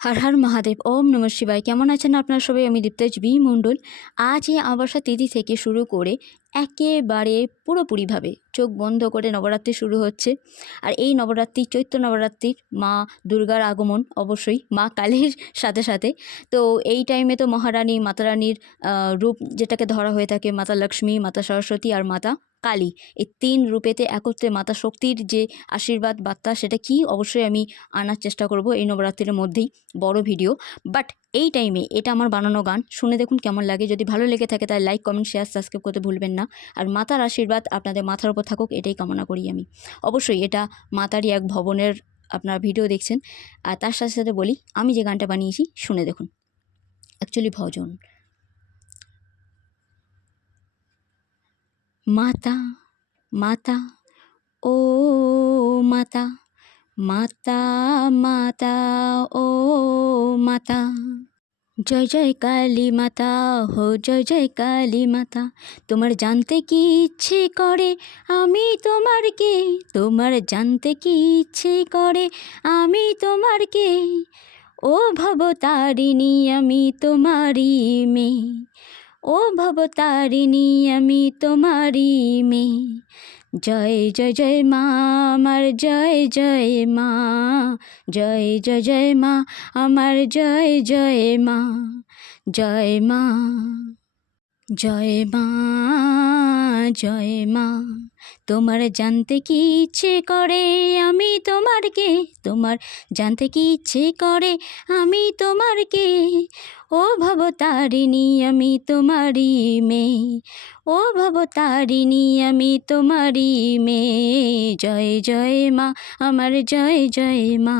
হর হর মহাদেব। ওম নম শিবায়। কেমন আছেন আপনারা সবাই? আমি দীপ্তেশ বি মণ্ডল। আজ এই আমাবস্যা তিথি থেকে শুরু করে একেবারে পুরোপুরিভাবে চোখ বন্ধ করে নবরাত্রি শুরু হচ্ছে। আর এই নবরাত্রি চৈত্র নবরাত্রির মা দুর্গার আগমন, অবশ্যই মা কালীর সাথে সাথে। তো এই টাইমে তো মহারানী মাতা রানীর রূপ যেটাকে ধরা হয়ে থাকে, মাতা লক্ষ্মী, মাতা সরস্বতী আর মাতা কালী, এই তিন রূপেতে একত্রে মাতা শক্তির যে আশীর্বাদ বার্তা সেটা কি অবশ্যই আমি আনার চেষ্টা করব এই নবরাত্রির মধ্যেই, বড় ভিডিও। বাট এই টাইমে এটা আমার বানানো গান, শুনে দেখুন কেমন লাগে। যদি ভালো লেগে থাকে তাহলে লাইক, কমেন্ট, শেয়ার, সাবস্ক্রাইব করতে ভুলবেন না। আর মাতার আশীর্বাদ আপনাদের মাথার উপর থাকুক, এটাই কামনা করি আমি। অবশ্যই এটা মাতারই এক ভবনের আপনারা ভিডিও দেখছেন। আর তার সাথে সাথে বলি, আমি যে গানটা বানিয়েছি শুনে দেখুন। অ্যাকচুয়ালি ভজন। মাতা মাতা ও মাতা, মাতা মাতা ও মাতা, জয় জয় কালী মাতা হো, জয় জয় কালী মাতা। তোমার জানতে কি ইচ্ছে করে আমি তোমার কে, তোমার জানতে কি ইচ্ছে করে আমি তোমার কে, ও ভবতারিণী আমি তোমারই মেয়ে, ও ভবতারিণী আমি তোমারই মেয়ে। জয় জয় জয় মা আমার, জয় জয় মা, জয় জয় জয় মা আমার, জয় জয় মা, জয় মা, জয় মা, জয় মা। তোমার জানতে কি ইচ্ছে করে আমি তোমার কে, তোমার জানতে কি ইচ্ছে করে আমি তোমার কে, ও ভবতারিণী আমি তোমারই মেয়ে, ও ভবতারিণী আমি তোমারই মেয়ে। জয় জয় মা আমার, জয় জয় মা।